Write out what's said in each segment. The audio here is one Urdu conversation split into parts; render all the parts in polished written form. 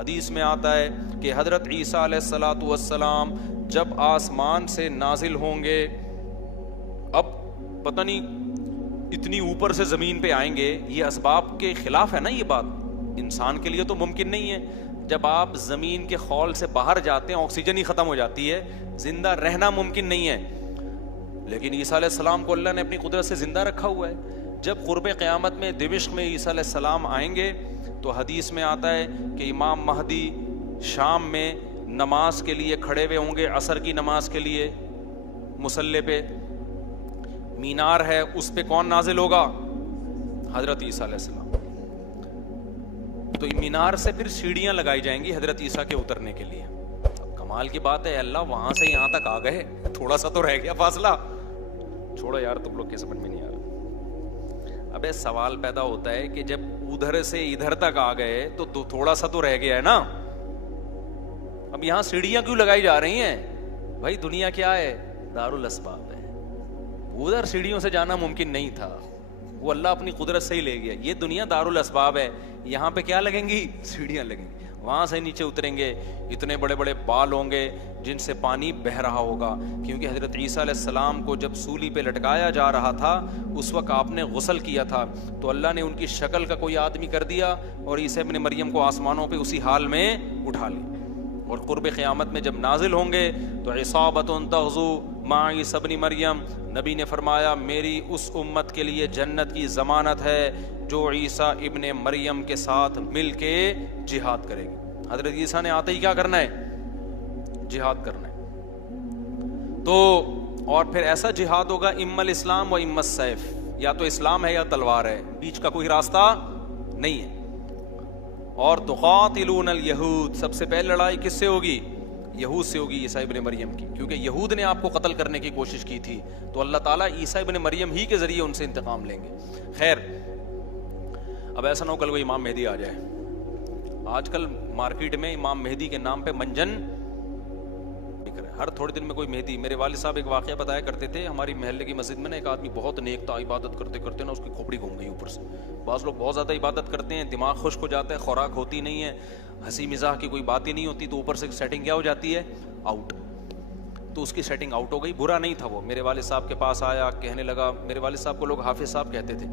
حدیث میں آتا ہے کہ حضرت عیسیٰ علیہ الصلاۃ والسلام جب آسمان سے نازل ہوں گے، اب پتہ نہیں اتنی اوپر سے زمین پہ آئیں گے، یہ اسباب کے خلاف ہے نا، یہ بات انسان کے لیے تو ممکن نہیں ہے. جب آپ زمین کے خول سے باہر جاتے ہیں آکسیجن ہی ختم ہو جاتی ہے، زندہ رہنا ممکن نہیں ہے. لیکن عیسیٰ علیہ السلام کو اللہ نے اپنی قدرت سے زندہ رکھا ہوا ہے. جب قرب قیامت میں دمشق میں عیسیٰ علیہ السلام آئیں گے تو حدیث میں آتا ہے کہ امام مہدی شام میں نماز کے لیے کھڑے ہوئے ہوں گے، عصر کی نماز کے لیے مصلی پہ. مینار ہے، اس پہ کون نازل ہوگا؟ حضرت عیسیٰ علیہ السلام. تو مینار سے پھر سیڑھیاں لگائی جائیں گی حضرت عیسیٰ کے اترنے کے لیے. کمال کی بات ہے، اللہ وہاں سے یہاں تک آ گئے، تھوڑا سا تو رہ گیا فاصلہ. چھوڑو یار، تم لوگ کے سمجھ میں نہیں آ رہا. ابے سوال پیدا ہوتا ہے کہ جب ادھر سے ادھر تک آ گئے تو تھوڑا سا تو رہ گیا ہے نا. اب یہاں سیڑھیاں کیوں لگائی جا رہی ہیں؟ بھائی دنیا کیا ہے؟ دارالاسباب ہے. ادھر سیڑھیوں سے جانا ممکن نہیں تھا، وہ اللہ اپنی قدرت سے ہی لے گیا. یہ دنیا دارالاسباب ہے، یہاں پہ کیا لگیں گی؟ سیڑھیاں لگیں گی. وہاں سے نیچے اتریں گے، اتنے بڑے بڑے بال ہوں گے جن سے پانی بہہ رہا ہوگا. کیونکہ حضرت عیسیٰ علیہ السلام کو جب سولی پہ لٹکایا جا رہا تھا اس وقت آپ نے غسل کیا تھا، تو اللہ نے ان کی شکل کا کوئی آدمی کر دیا اور عیسیٰ ابن مریم کو آسمانوں پہ اسی حال میں اٹھا لی. اور قرب قیامت میں جب نازل ہوں گے تو عصابۃ تغزو مع عیسیٰ ابن مریم، نبی نے فرمایا میری اس امت کے لیے جنت کی ضمانت ہے جو عیسیٰ ابن مریم کے ساتھ مل کے جہاد کرے گی. حضرت عیسیٰ نے آتے ہی کیا کرنا ہے؟ جہاد کرنا ہے. تو اور پھر ایسا جہاد ہوگا اما الاسلام و اما السیف، یا تو اسلام ہے یا تلوار ہے، بیچ کا کوئی راستہ نہیں ہے. اور تقاتلون الیہود، سب سے پہلے لڑائی کس سے ہوگی؟ یہود سے ہوگی، عیسیٰ ابن مریم کی. کیونکہ یہود نے آپ کو قتل کرنے کی کوشش کی تھی، تو اللہ تعالیٰ عیسیٰ ابن مریم ہی کے ذریعے ان سے انتقام لیں گے. خیر، اب ایسا نہ ہو کل کوئی امام مہدی آ جائے. آج کل مارکیٹ میں امام مہدی کے نام پہ منجن ہر تھوڑے دن میں کوئی مہدی. میرے والد صاحب ایک واقعہ بتایا کرتے تھے، ہماری محلے کی مسجد میں نا ایک آدمی بہت نیک تھا، عبادت کرتے کرتے نا اس کی کھوپڑی گھوم گئی اوپر سے. بعض لوگ بہت زیادہ عبادت کرتے ہیں، دماغ خشک ہو جاتا ہے، خوراک ہوتی نہیں ہے، ہنسی مزاح کی کوئی بات ہی نہیں ہوتی، تو اوپر سے سیٹنگ کیا ہو جاتی ہے؟ آؤٹ. تو اس کی سیٹنگ آؤٹ ہو گئی. برا نہیں تھا وہ، میرے والد صاحب کے پاس آیا، کہنے لگا، میرے والد صاحب کو لوگ حافظ صاحب کہتے تھے،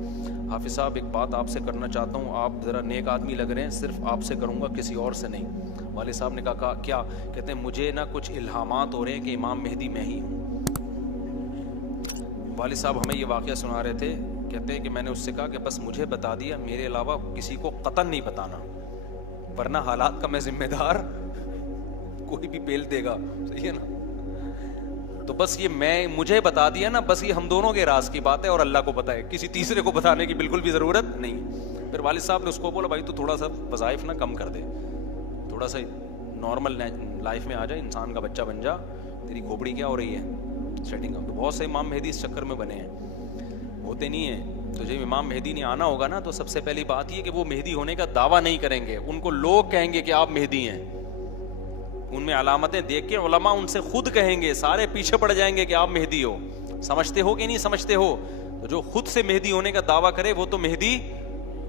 حافظ صاحب ایک بات آپ سے کرنا چاہتا ہوں، آپ ذرا نیک آدمی لگ رہے ہیں، صرف آپ سے کروں گا، کسی اور سے نہیں. والد صاحب نے کہا کیا؟ کہتے ہیں مجھے نا کچھ الہامات ہو رہے ہیں کہ امام مہدی میں ہی ہوں. والد صاحب ہمیں یہ واقعہ سنا رہے تھے، کہتے ہیں کہ میں نے اس سے کہا کہ بس مجھے بتا دیا، میرے علاوہ کسی کو قطعاً نہیں بتانا، ورنہ حالات کا میں ذمہ دار، کوئی بھی پیل دے گا. صحیح ہے نا؟ تو بس یہ مجھے بتا دیا نا، بس یہ ہم دونوں کے راز کی بات ہے اور اللہ کو پتہ ہے، کسی تیسرے کو بتانے کی بالکل بھی ضرورت نہیں. پھر والد صاحب نے اس کو بولا بھائی تو تھوڑا سا وظائف نہ کم کر دے، تھوڑا سا نارمل لائف میں آ جائے، انسان کا بچہ بن جا، تیری کھوپڑی کیا ہو رہی ہے سیٹنگ اپ. تو بہت سے امام مہدی اس چکر میں بنے ہیں، ہوتے نہیں ہیں. تو جب امام مہدی نے آنا ہوگا نا تو سب سے پہلی بات یہ کہ وہ مہدی ہونے کا دعویٰ نہیں کریں گے، ان کو لوگ کہیں گے کہ آپ مہدی ہیں. ان میں علامتیں دیکھ کے علماء ان سے خود کہیں گے، سارے پیچھے پڑ جائیں گے کہ آپ مہدی ہو. سمجھتے ہو کہ نہیں سمجھتے ہو؟ تو جو خود سے مہدی ہونے کا دعویٰ کرے وہ تو مہدی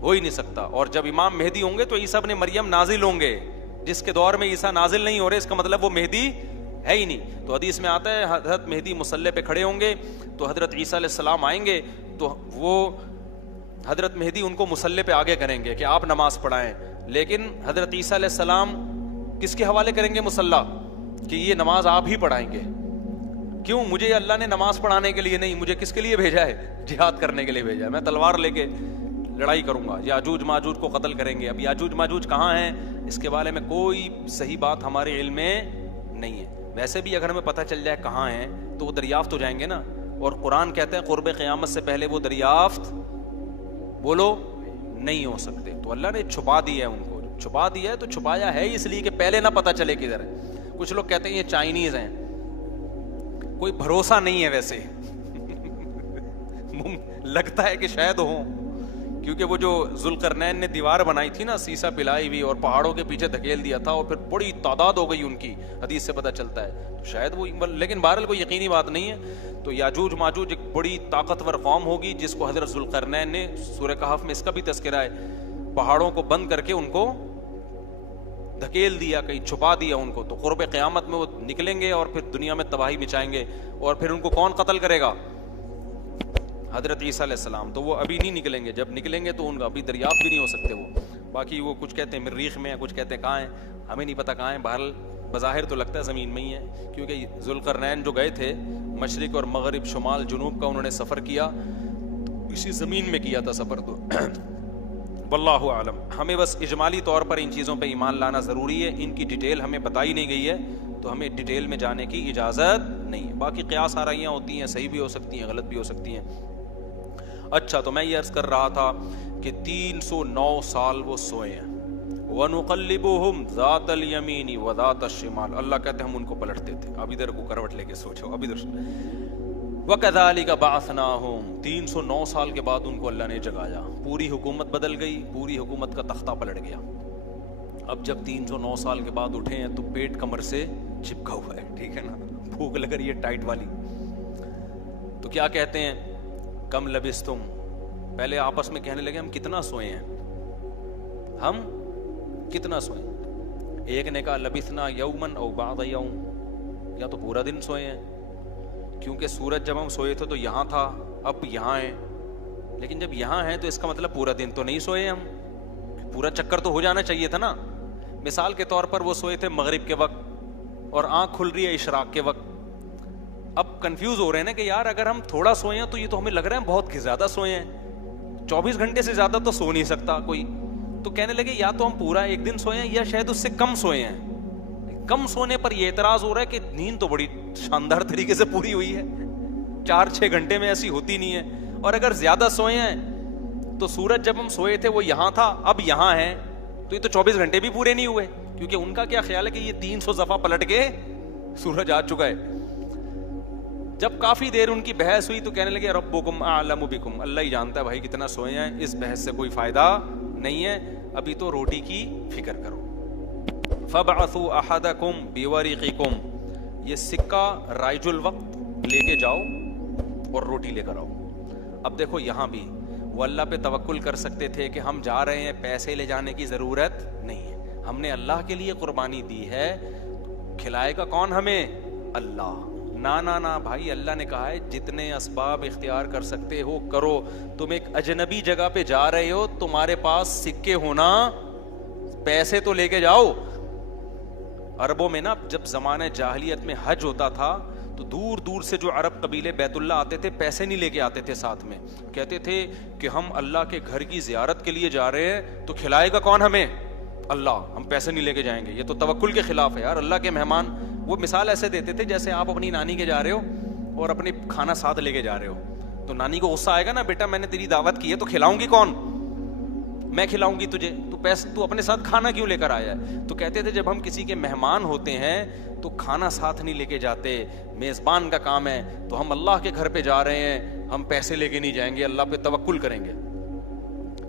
ہو ہی نہیں سکتا. اور جب امام مہدی ہوں گے تو عیسیٰ ابن مریم نازل ہوں گے. جس کے دور میں عیسیٰ نازل نہیں ہو رہے اس کا مطلب وہ مہدی ہے ہی نہیں. تو حدیث میں آتا ہے حضرت مہدی مصلی پہ کھڑے ہوں گے تو حضرت عیسیٰ علیہ السلام آئیں گے تو وہ حضرت مہدی ان کو مصلی پہ آگے کریں گے کہ آپ نماز پڑھائیں. لیکن حضرت عیسیٰ علیہ السلام کس کے حوالے کریں گے مصلی؟ کہ یہ نماز آپ ہی پڑھائیں گے. کیوں؟ مجھے اللہ نے نماز پڑھانے کے لیے نہیں، مجھے کس کے لیے بھیجا ہے؟ جہاد کرنے کے لیے بھیجا ہے. میں تلوار لے کے لڑائی کروں گا، یاجوج ماجوج کو قتل کریں گے. اب یاجوج ماجوج کہاں ہیں اس کے بارے میں کوئی صحیح بات ہمارے علم میں نہیں ہے. ویسے بھی اگر ہمیں پتہ چل جائے کہاں ہیں تو وہ دریافت ہو جائیں گے نا. اور قرآن کہتے ہیں قرب قیامت سے پہلے وہ دریافت بولو نہیں ہو سکتے. تو اللہ نے چھپا دیا ہے، ان کو چھپا دیا ہے. تو چھپایا ہے اس لیے کہ پہلے نہ پتہ چلے کدھر ہے. کچھ لوگ کہتے ہیں یہ چائنیز ہیں، کوئی بھروسہ نہیں ہے ویسے لگتا ہے کہ شاید ہوں، کیونکہ وہ جو ذوالقرنین نے دیوار بنائی تھی نا سیسا پلائی ہوئی اور پہاڑوں کے پیچھے دھکیل دیا تھا اور پھر بڑی تعداد ہو گئی ان کی، حدیث سے پتہ چلتا ہے. تو شاید وہ، لیکن بہرحال کوئی یقینی بات نہیں ہے. تو یاجوج ماجوج ایک بڑی طاقتور قوم ہوگی جس کو حضرت ذوالقرنین نے، سورہ کہف میں اس کا بھی تذکرہ ہے، پہاڑوں کو بند کر کے ان کو دھکیل دیا, کہیں چھپا دیا ان کو, تو قرب قیامت میں وہ نکلیں گے اور پھر دنیا میں تباہی مچائیں گے. اور پھر ان کو کون قتل کرے گا؟ حضرت عیسیٰ علیہ السلام. تو وہ ابھی نہیں نکلیں گے, جب نکلیں گے تو ان کا ابھی دریافت بھی نہیں ہو سکتے وہ. باقی وہ کچھ کہتے ہیں مریخ میں ہیں, کچھ کہتے ہیں کہاں ہیں, ہمیں نہیں پتہ کہاں ہیں. بہرحال بظاہر تو لگتا ہے زمین میں ہی ہے, کیونکہ ذوالقرنین جو گئے تھے مشرق اور مغرب شمال جنوب کا انہوں نے سفر کیا, اسی زمین میں کیا تھا سفر. تو واللہ اعلم. ہمیں بس اجمالی طور پر ان چیزوں پہ ایمان لانا ضروری ہے. ان کی ڈیٹیل ہمیں بتائی نہیں گئی ہے تو ہمیں ڈیٹیل میں جانے کی اجازت نہیں ہے. باقی قیاس آرائیاں ہوتی ہیں, صحیح بھی ہو سکتی ہیں, غلط بھی ہو سکتی ہیں. اچھا, تو میں یہ عرض کر رہا تھا کہ 309 سال وہ سوئے ہیں. وَنُقَلِّبُهُمْ ذَاتَ الْيَمِينِ وَذَاتَ الشِّمَالِ. اللہ کہتے ہیں ہم ان کو پلٹتے تھے, اب ادھر کو کروٹ لے کے سوچو, اب ادھر. وَكَذَلِكَ بَعَثْنَاهُمْ. 309 سال کے بعد ان کو اللہ نے جگایا. پوری حکومت بدل گئی, پوری حکومت کا تختہ پلٹ گیا. اب جب 309 سال کے بعد اٹھے ہیں تو پیٹ کمر سے چپکا ہوا ہے, ٹھیک ہے نا, بھوک لگ رہی ہے ٹائٹ والی. تو کیا کہتے ہیں, کم لبستم. پہلے آپس میں کہنے لگے ہم کتنا سوئے ہیں, ہم کتنا سوئے. ایک نے کہا لبثنا یومن او بعض یوم, یا تو پورا دن سوئے ہیں, کیونکہ سورج جب ہم سوئے تھے تو یہاں تھا, اب یہاں ہیں. لیکن جب یہاں ہیں تو اس کا مطلب پورا دن تو نہیں سوئے ہم, پورا چکر تو ہو جانا چاہیے تھا نا. مثال کے طور پر وہ سوئے تھے مغرب کے وقت اور آنکھ کھل رہی ہے اشراق کے وقت. اب کنفیوز ہو رہے ہیں نا کہ یار اگر ہم تھوڑا سوئے ہیں تو یہ تو ہمیں لگ رہا ہے بہت زیادہ سوئے ہیں, 24 گھنٹے سے زیادہ تو سو نہیں سکتا کوئی. تو کہنے لگے یا تو ہم پورا ایک دن سوئے ہیں یا شاید اس سے کم سوئے ہیں. کم سونے پر یہ اعتراض ہو رہا ہے کہ نیند تو بڑی شاندار طریقے سے پوری ہوئی ہے, 4-6 گھنٹے میں ایسی ہوتی نہیں ہے. اور اگر زیادہ سوئے ہیں تو سورج جب ہم سوئے تھے وہ یہاں تھا, اب یہاں ہے, تو یہ تو 24 گھنٹے بھی پورے نہیں ہوئے. کیونکہ ان کا کیا خیال ہے کہ یہ 300 دفعہ پلٹ کے سورج آ چکا ہے. جب کافی دیر ان کی بحث ہوئی تو کہنے لگے ربکم اعلم بکم, اللہ ہی جانتا ہے بھائی کتنا سوئے ہیں, اس بحث سے کوئی فائدہ نہیں ہے, ابھی تو روٹی کی فکر کرو. فبعثوا احدکم بورقکم, یہ سکہ رائج الوقت لے کے جاؤ اور روٹی لے کر آؤ. اب دیکھو یہاں بھی وہ اللہ پہ توکل کر سکتے تھے کہ ہم جا رہے ہیں, پیسے لے جانے کی ضرورت نہیں ہے, ہم نے اللہ کے لیے قربانی دی ہے, کھلائے گا کون ہمیں؟ اللہ. نا بھائی, اللہ نے کہا ہے جتنے اسباب اختیار کر سکتے ہو کرو. تم ایک اجنبی جگہ پہ جا رہے ہو, تمہارے پاس سکے ہونا, پیسے تو لے کے جاؤ. عربوں میں نا جب زمانہ جاہلیت میں حج ہوتا تھا تو دور دور سے جو عرب قبیلے بیت اللہ آتے تھے پیسے نہیں لے کے آتے تھے ساتھ میں, کہتے تھے کہ ہم اللہ کے گھر کی زیارت کے لیے جا رہے ہیں تو کھلائے گا کون ہمیں؟ اللہ, ہم پیسے نہیں لے کے جائیں گے. یہ تو توکل کے خلاف ہے یار. اللہ کے مہمان وہ مثال ایسے دیتے تھے جیسے آپ اپنی نانی کے جا رہے ہو اور اپنے کھانا ساتھ لے کے جا رہے ہو, تو نانی کو غصہ آئے گا نا, بیٹا میں نے تیری دعوت کی ہے تو کھلاؤں گی کون؟ میں کھلاؤں گی تجھے, تو اپنے ساتھ کھانا کیوں لے کر آیا ہے؟ تو کہتے تھے جب ہم کسی کے مہمان ہوتے ہیں تو کھانا ساتھ نہیں لے کے جاتے, میزبان کا کام ہے, تو ہم اللہ کے گھر پہ جا رہے ہیں, ہم پیسے لے کے نہیں جائیں گے, اللہ پہ توکل کریں گے.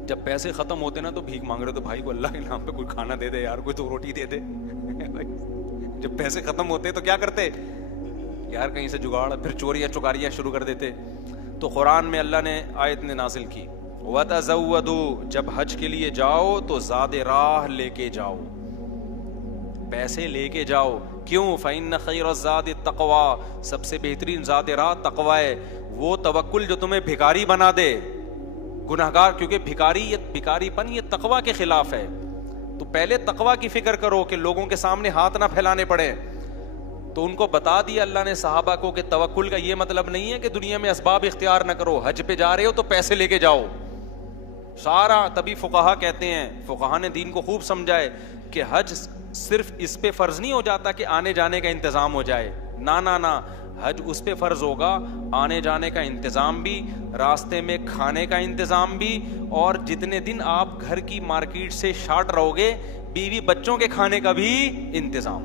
جب پیسے ختم ہوتے نا تو بھیک مانگ رہے تو بھائی کو اللہ کے نام پہ کوئی کھانا دے دے یار, کوئی تو روٹی دے دے. جب پیسے ختم ہوتے تو کیا کرتے یار, کہیں سے جگاڑ, پھر چوریاں چکاریاں شروع کر دیتے. تو قرآن میں اللہ نے آیت نے نازل کی وَتَزَوَّدُوا, جب حج کے لیے جاؤ تو زاد راہ لے کے جاؤ, پیسے لے کے جاؤ. کیوں؟ فَإِنَّ خَيْرَ الزَّادِ التَّقْوَىٰ, سب سے بہترین زاد راہ تقوی ہے. وہ توکل جو تمہیں بھکاری بنا دے, گناہگار, کیونکہ بھکاری پن یہ تقوی کے خلاف ہے. تو پہلے تقوی کی فکر کرو کہ لوگوں کے سامنے ہاتھ نہ پھیلانے پڑے. تو ان کو بتا دیا اللہ نے صحابہ کو کہ توکل کا یہ مطلب نہیں ہے کہ دنیا میں اسباب اختیار نہ کرو, حج پہ جا رہے ہو تو پیسے لے کے جاؤ سارا. تبھی فقہا کہتے ہیں, فقہا نے دین کو خوب سمجھائے کہ حج صرف اس پہ فرض نہیں ہو جاتا کہ آنے جانے کا انتظام ہو جائے, نا, حج اس پہ فرض ہوگا آنے جانے کا انتظام بھی, راستے میں کھانے کا انتظام بھی, اور جتنے دن آپ گھر کی مارکیٹ سے شارٹ رہو گے بیوی بچوں کے کھانے کا بھی انتظام.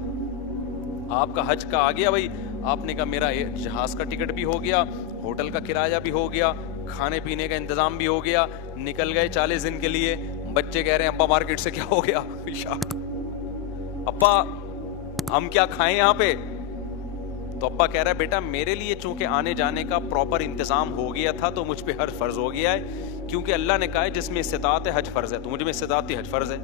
آپ کا حج کا آ گیا بھائی, آپ نے کہا میرا جہاز کا ٹکٹ بھی ہو گیا, ہوٹل کا کرایہ بھی ہو گیا, کھانے پینے کا انتظام بھی ہو گیا, نکل گئے 40 دن کے لیے. بچے کہہ رہے ہیں ابا مارکیٹ سے کیا ہو گیا, ابا ہم کیا کھائیں یہاں پہ؟ تو ابا کہہ رہا ہے بیٹا میرے لیے چونکہ آنے جانے کا پراپر انتظام ہو گیا تھا تو مجھ پہ حج فرض ہو گیا ہے, کیونکہ اللہ نے کہا ہے جس میں استطاعت ہے حج فرض ہے, تو مجھ میں استطاعت تھی حج فرض ہے.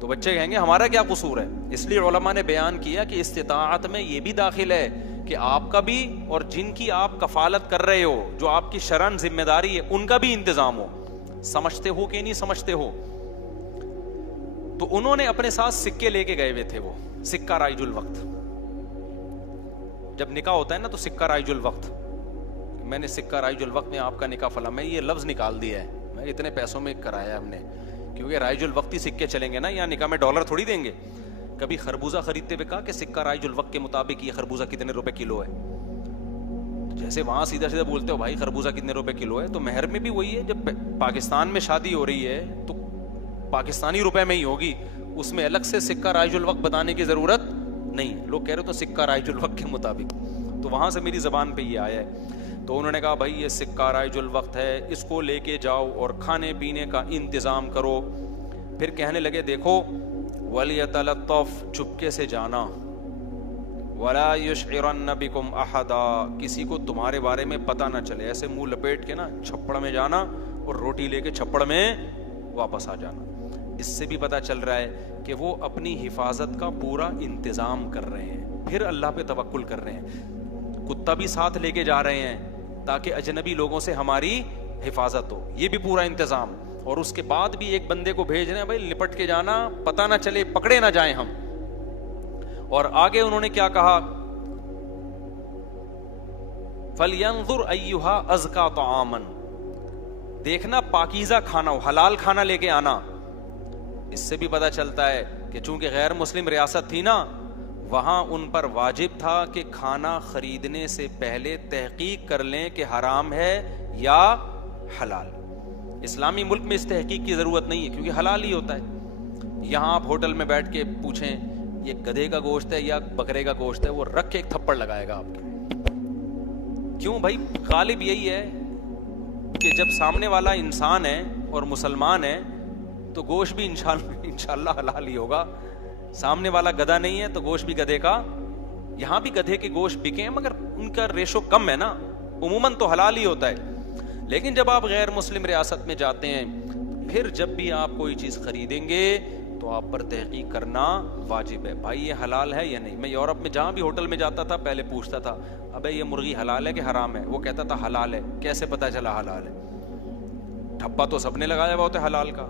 تو بچے کہیں گے ہمارا کیا قصور ہے. اس لیے علماء نے بیان کیا کہ استطاعت میں یہ بھی داخل ہے کہ آپ کا بھی اور جن کی آپ کفالت کر رہے ہو, جو آپ کی شرعن ذمہ داری ہے, ان کا بھی انتظام ہو. سمجھتے ہو کہ نہیں سمجھتے ہو؟ تو انہوں نے اپنے ساتھ سکے لے کے گئے ہوئے تھے, وہ سکہ رائج الوقت. جب نکاح ہوتا ہے نا تو سکہ رائج الوقت, میں نے سکہ رائج الوقت میں آپ کا نکاح فلاں, میں یہ لفظ نکال دیا ہے, میں اتنے پیسوں میں کرایا ہم نے, کیونکہ رائج الوقت ہی سکے چلیں گے نا, یہاں نکاح میں ڈالر تھوڑی دیں گے. کبھی خربوزہ خریدتے ہوئے کہا کہ سکہ رائج الوقت کے مطابق یہ خربوزہ کتنے روپے کلو ہے, جیسے وہاں سیدھا سیدھا بولتے ہو بھائی خربوزہ کتنے روپے کلو ہے, تو مہر میں بھی وہی ہے. جب پاکستان میں شادی ہو رہی ہے تو پاکستانی روپے میں ہی ہوگی, اس میں الگ سے سکہ رائج الوقت بتانے کی ضرورت نہیں. لوگ کہہ رہے تو سکہ رائج الوقت کے مطابق, تو وہاں سے میری زبان پہ یہ آیا ہے. تو انہوں نے کہا بھائی یہ سکہ رائج الوقت ہے, اس کو لے کے جاؤ اور کھانے پینے کا انتظام کرو. پھر کہنے لگے دیکھو وَلْيَتَلَطَّفْ, چپکے سے جانا, وَلَا يُشْعِرَنَّ بِكُمْ أَحَدًا, کسی کو تمہارے بارے میں پتہ نہ چلے. ایسے منہ لپیٹ کے نا چھپڑ میں جانا اور روٹی لے کے چھپڑ میں واپس آ جانا. اس سے بھی پتہ چل رہا ہے کہ وہ اپنی حفاظت کا پورا انتظام کر رہے ہیں, پھر اللہ پہ توکل کر رہے ہیں. کتا بھی ساتھ لے کے جا رہے ہیں تاکہ اجنبی لوگوں سے ہماری حفاظت ہو, یہ بھی پورا انتظام. اور اس کے بعد بھی ایک بندے کو بھیج رہے ہیں بھائی لپٹ کے جانا, پتہ نہ چلے, پکڑے نہ جائیں ہم. اور آگے انہوں نے کیا کہا, فَلْيَنظُرْ أَيُّهَا أَزْكَىٰ طَعَامًا, دیکھنا پاکیزہ کھانا ہو, حلال کھانا لے کے آنا. اس سے بھی پتہ چلتا ہے کہ چونکہ غیر مسلم ریاست تھی نا, وہاں ان پر واجب تھا کہ کھانا خریدنے سے پہلے تحقیق کر لیں کہ حرام ہے یا حلال. اسلامی ملک میں اس تحقیق کی ضرورت نہیں ہے کیونکہ حلال ہی ہوتا ہے. یہاں آپ ہوٹل میں بیٹھ کے پوچھیں یہ گدھے کا گوشت ہے یا بکرے کا گوشت ہے, وہ رکھ کے ایک تھپڑ لگائے گا آپ کے. کیوں بھائی؟ غالب یہی ہے کہ جب سامنے والا انسان ہے اور مسلمان ہے تو گوشت بھی انشاءاللہ حلال ہی ہوگا. سامنے والا گدھا نہیں ہے تو گوشت بھی گدھے کا. یہاں بھی گدھے کے گوشت بکے ہیں مگر ان کا ریشو کم ہے نا, عموماً تو حلال ہی ہوتا ہے. لیکن جب آپ غیر مسلم ریاست میں جاتے ہیں, پھر جب بھی آپ کوئی چیز خریدیں گے تو آپ پر تحقیق کرنا واجب ہے, بھائی یہ حلال ہے یا نہیں. میں یورپ میں جہاں بھی ہوٹل میں جاتا تھا پہلے پوچھتا تھا ابے یہ مرغی حلال ہے کہ حرام ہے, وہ کہتا تھا حلال ہے. کیسے پتا چلا حلال ہے؟ ٹھپا تو سب نے لگایا ہوا ہوتا ہے حلال کا.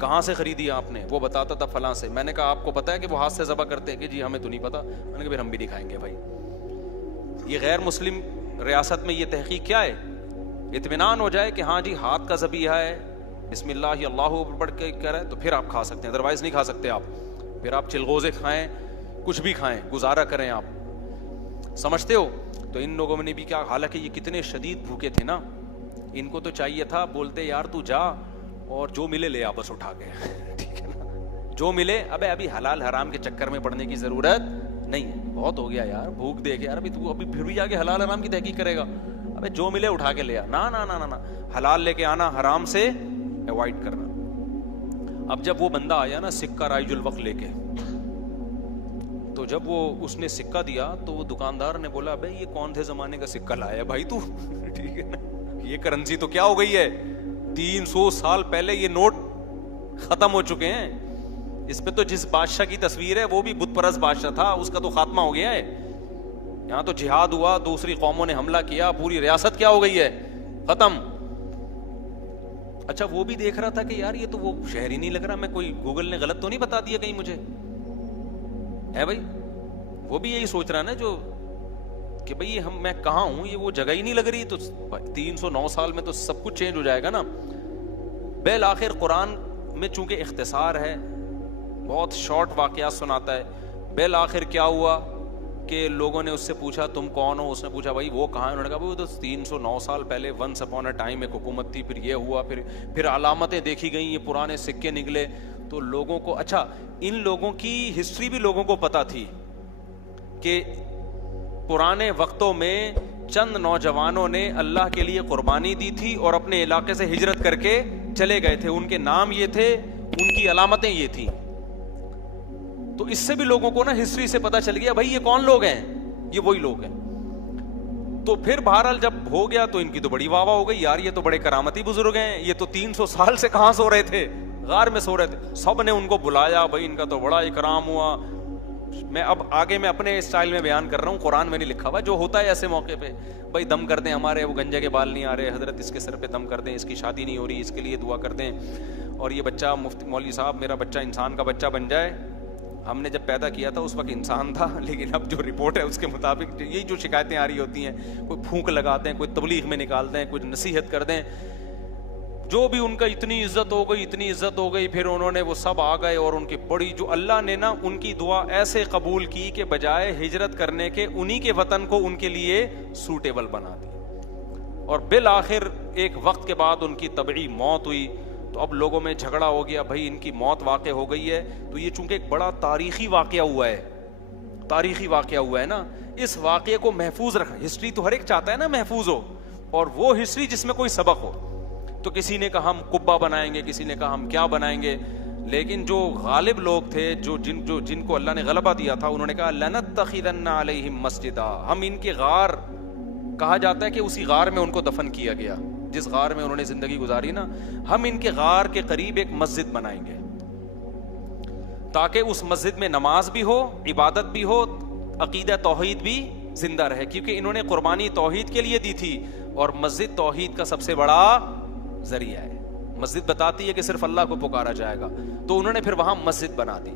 کہاں سے خریدی آپ نے؟ وہ بتاتا تھا فلاں سے. میں نے کہا آپ کو پتا ہے کہ وہ ہاتھ سے ذبح کرتے ہیں؟ کہ جی ہمیں تو نہیں پتا. میں نے کہا پھر ہم بھی نہیں کھائیں گے بھائی. یہ غیر مسلم ریاست میں یہ تحقیق کیا ہے؟ اطمینان ہو جائے کہ ہاں جی ہاتھ کا ذبیحہ ہے, بسم اللہ اللہ پڑھ کے کرے تو پھر آپ کھا سکتے ہیں, ادروائز نہیں کھا سکتے آپ. پھر آپ چلغوزے کھائیں, کچھ بھی کھائیں, گزارا کریں آپ. سمجھتے ہو؟ تو ان لوگوں نے بھی کیا, حالانکہ یہ کتنے شدید بھوکے تھے نا, ان کو تو چاہیے تھا بولتے یار تو جا اور جو ملے لے آپس اٹھا کے, ٹھیک ہے نا, جو ملے. ابھی حلال حرام کے چکر میں پڑنے کی ضرورت نہیں ہے, بہت ہو گیا یار بھوک دیکھ یار. ابھی تو ابھی پھر بھی جا کے حلال حرام کی تحقیق کرے گا؟ ابے جو ملے اٹھا کے لے آ. نا نا نا نا, حلال لے کے آنا, حرام سے اوائڈ کرنا. اب جب وہ بندہ آیا نا سکہ رائج الوقت لے کے, تو جب وہ اس نے سکہ دیا تو وہ دکاندار نے بولا بھائی یہ کون سے زمانے کا سکہ لایا بھائی تو, ٹھیک ہے نا, یہ کرنسی تو کیا ہو گئی ہے, 300 سال پہلے یہ نوٹ ختم ہو چکے ہیں. اس پہ تو جس بادشاہ کی تصویر ہے وہ بھی بت پرست بادشاہ تھا, اس کا تو خاتمہ ہو گیا ہے. یہاں تو جہاد ہوا, دوسری قوموں نے حملہ کیا, پوری ریاست کیا ہو گئی ہے, ختم. اچھا وہ بھی دیکھ رہا تھا کہ یار یہ تو وہ شہر ہی نہیں لگ رہا, میں کوئی گوگل نے غلط تو نہیں بتا دیا کہیں مجھے, ہے بھائی. وہ بھی یہی سوچ رہا نا جو کہ بھئی میں کہاں ہوں, یہ وہ جگہ ہی نہیں لگ رہی. تو 309 سال میں تو سب کچھ چینج ہو جائے گا نا. بالآخر قرآن میں چونکہ اختصار ہے, بہت شارٹ واقعات سناتا ہے. بالآخر کیا ہوا کہ لوگوں نے اس سے پوچھا تم کون ہو, اس نے پوچھا بھائی وہ کہاں ہے. انہوں نے کہا وہ تو 309 سال پہلے ونس اپون اے ٹائم ایک حکومت تھی, پھر یہ ہوا, پھر علامتیں دیکھی گئیں, یہ پرانے سکے نکلے. تو لوگوں کو, اچھا ان لوگوں کی ہسٹری بھی لوگوں کو پتا تھی کہ پرانے وقتوں میں چند نوجوانوں نے اللہ کے لیے قربانی دی تھی اور اپنے علاقے سے ہجرت کر کے چلے گئے تھے. ان کے نام یہ تھے, ان کی علامتیں یہ تھیں. تو اس سے بھی لوگوں کو نا ہسٹری سے پتا چل گیا بھائی یہ کون لوگ ہیں, یہ وہی لوگ ہیں. تو پھر بہرحال جب ہو گیا تو ان کی تو بڑی واہ واہ ہو گئی, یار یہ تو بڑے کرامتی بزرگ ہیں, یہ تو 300 سال سے کہاں سو رہے تھے, غار میں سو رہے تھے, سب نے ان کو بلایا, بھائی ان کا تو بڑا اکرام ہوا. میں اب آگے میں اپنے اسٹائل میں بیان کر رہا ہوں, قرآن میں نہیں لکھا ہوا, جو ہوتا ہے ایسے موقع پہ, بھائی دم کر دیں, ہمارے وہ گنجے کے بال نہیں آ رہے, حضرت اس کے سر پہ دم کر دیں, اس کی شادی نہیں ہو رہی, اس کے لیے دعا کر دیں, اور یہ بچہ مفتی مولوی صاحب میرا بچہ انسان کا بچہ بن جائے. ہم نے جب پیدا کیا تھا اس وقت انسان تھا, لیکن اب جو رپورٹ ہے اس کے مطابق یہی جو شکایتیں آ رہی ہوتی ہیں, کوئی پھونک لگاتے ہیں, کوئی تبلیغ میں نکال دیں, کوئی نصیحت کر دیں, جو بھی ان کا اتنی عزت ہو گئی, اتنی عزت ہو گئی, پھر انہوں نے وہ سب آ گئے, اور ان کی بڑی جو اللہ نے نا ان کی دعا ایسے قبول کی کہ بجائے ہجرت کرنے کے انہی کے وطن کو ان کے لیے سوٹیبل بنا دی, اور بالآخر ایک وقت کے بعد ان کی طبعی موت ہوئی. تو اب لوگوں میں جھگڑا ہو گیا, بھائی ان کی موت واقع ہو گئی ہے, تو یہ چونکہ ایک بڑا تاریخی واقعہ ہوا ہے, تاریخی واقعہ ہوا ہے نا, اس واقعے کو محفوظ رکھنا. ہسٹری تو ہر ایک چاہتا ہے نا محفوظ ہو, اور وہ ہسٹری جس میں کوئی سبق ہو. تو کسی نے کہا ہم قبہ بنائیں گے, کسی نے کہا ہم کیا بنائیں گے, لیکن جو غالب لوگ تھے, جن کو اللہ نے غلبہ دیا تھا, انہوں نے کہا لنتخذن علیہم مسجدا, ہم ان کے غار, کہا جاتا ہے کہ اسی غار میں ان کو دفن کیا گیا, جس غار میں انہوں نے زندگی گزاری نا, ہم ان کے غار کے قریب ایک مسجد بنائیں گے, تاکہ اس مسجد میں نماز بھی ہو, عبادت بھی ہو, عقیدہ توحید بھی زندہ رہے, کیونکہ انہوں نے قربانی توحید کے لیے دی تھی, اور مسجد توحید کا سب سے بڑا ذریعہ ہے. مسجد بتاتی ہے کہ صرف اللہ کو پکارا جائے گا, تو انہوں نے پھر وہاں مسجد بنا دی.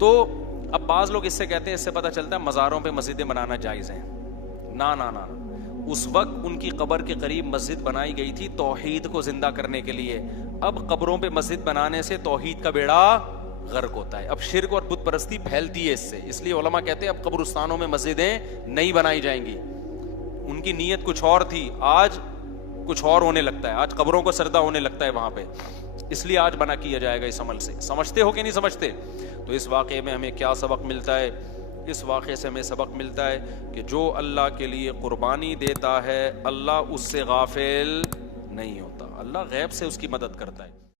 تو اب بعض لوگ اس سے کہتے ہیں, اس سے پتہ چلتا ہے مزاروں پہ مسجدیں بنانا جائز ہیں. نا نا نا, اس وقت ان کی قبر کے قریب مسجد بنائی گئی تھی توحید کو زندہ کرنے کے لیے. اب قبروں پہ مسجد بنانے سے توحید کا بیڑا غرق ہوتا ہے, اب شرک اور بت پرستی پھیلتی ہے اس سے. اس لیے علماء کہتے ہیں اب قبرستانوں میں مسجدیں نہیں بنائی جائیں گی. ان کی نیت کچھ اور تھی, آج کچھ اور ہونے لگتا ہے, آج قبروں کو سردہ ہونے لگتا ہے وہاں پہ, اس لیے آج بنا کیا جائے گا اس عمل سے. سمجھتے ہو کہ نہیں سمجھتے؟ تو اس واقعے میں ہمیں کیا سبق ملتا ہے؟ اس واقعے سے ہمیں سبق ملتا ہے کہ جو اللہ کے لیے قربانی دیتا ہے اللہ اس سے غافل نہیں ہوتا, اللہ غیب سے اس کی مدد کرتا ہے.